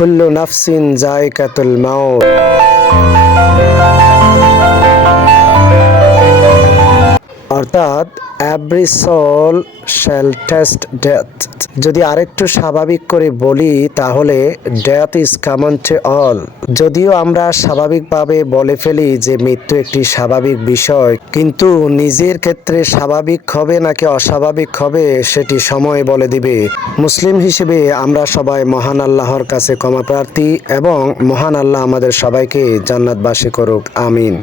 কুল্লু নাফসিন যায়কাতুল মাউত। অর্থাৎ every soul shall taste death. যদি আরেকটু স্বাভাবিক করে বলি তাহলে death is common to all. যদিও আমরা স্বাভাবিকভাবে বলে ফেলি যে মৃত্যু একটি স্বাভাবিক বিষয়, কিন্তু নিজের ক্ষেত্রে স্বাভাবিক হবে নাকি অস্বাভাবিক হবে সেটি সময় বলে দিবে। মুসলিম হিসেবে আমরা সবাই মহান আল্লাহর কাছে ক্ষমা প্রার্থী এবং মহান আল্লাহ আমাদের সবাইকে জান্নাতবাসী করুক, আমিন।